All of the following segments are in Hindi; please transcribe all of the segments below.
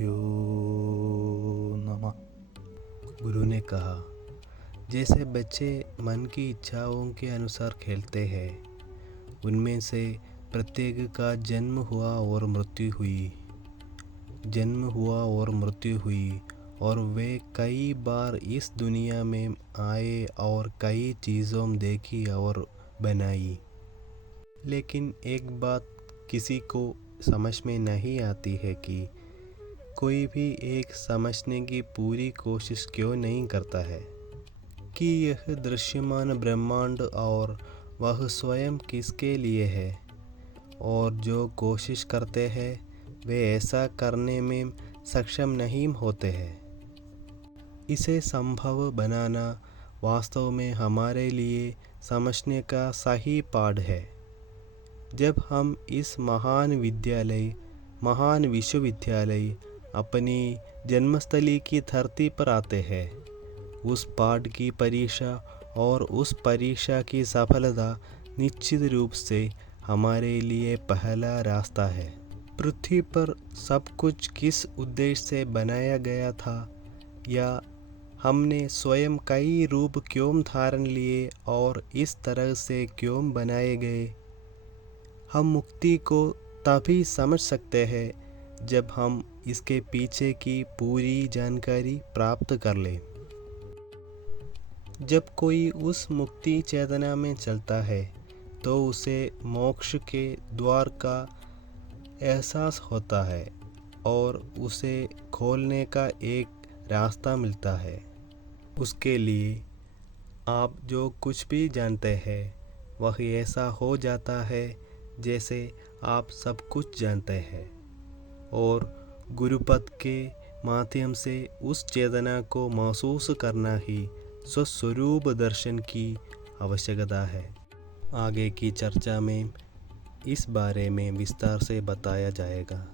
गुरुभ्यो नमः। गुरु ने कहा, जैसे बच्चे मन की इच्छाओं के अनुसार खेलते हैं, उनमें से प्रत्येक का जन्म हुआ और मृत्यु हुई और वे कई बार इस दुनिया में आए और कई चीज़ों देखी और बनाई। लेकिन एक बात किसी को समझ में नहीं आती है कि कोई भी एक समझने की पूरी कोशिश क्यों नहीं करता है कि यह दृश्यमान ब्रह्मांड और वह स्वयं किसके लिए है, और जो कोशिश करते हैं वे ऐसा करने में सक्षम नहीं होते हैं। इसे संभव बनाना वास्तव में हमारे लिए समझने का सही पाठ है। जब हम इस महान विश्वविद्यालय अपनी जन्मस्थली की धरती पर आते हैं, उस पाठ की परीक्षा और उस परीक्षा की सफलता निश्चित रूप से हमारे लिए पहला रास्ता है। पृथ्वी पर सब कुछ किस उद्देश्य से बनाया गया था, या हमने स्वयं कई रूप क्यों धारण लिए और इस तरह से क्यों बनाए गए। हम मुक्ति को तभी समझ सकते हैं जब हम इसके पीछे की पूरी जानकारी प्राप्त कर लें। जब कोई उस मुक्ति चेतना में चलता है तो उसे मोक्ष के द्वार का एहसास होता है और उसे खोलने का एक रास्ता मिलता है। उसके लिए आप जो कुछ भी जानते हैं वह ऐसा हो जाता है जैसे आप सब कुछ जानते हैं, और गुरुपद के माध्यम से उस चेतना को महसूस करना ही स्वस्वरूप दर्शन की आवश्यकता है। आगे की चर्चा में इस बारे में विस्तार से बताया जाएगा।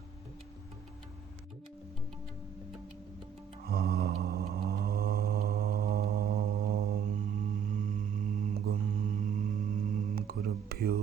गुरुभ्यो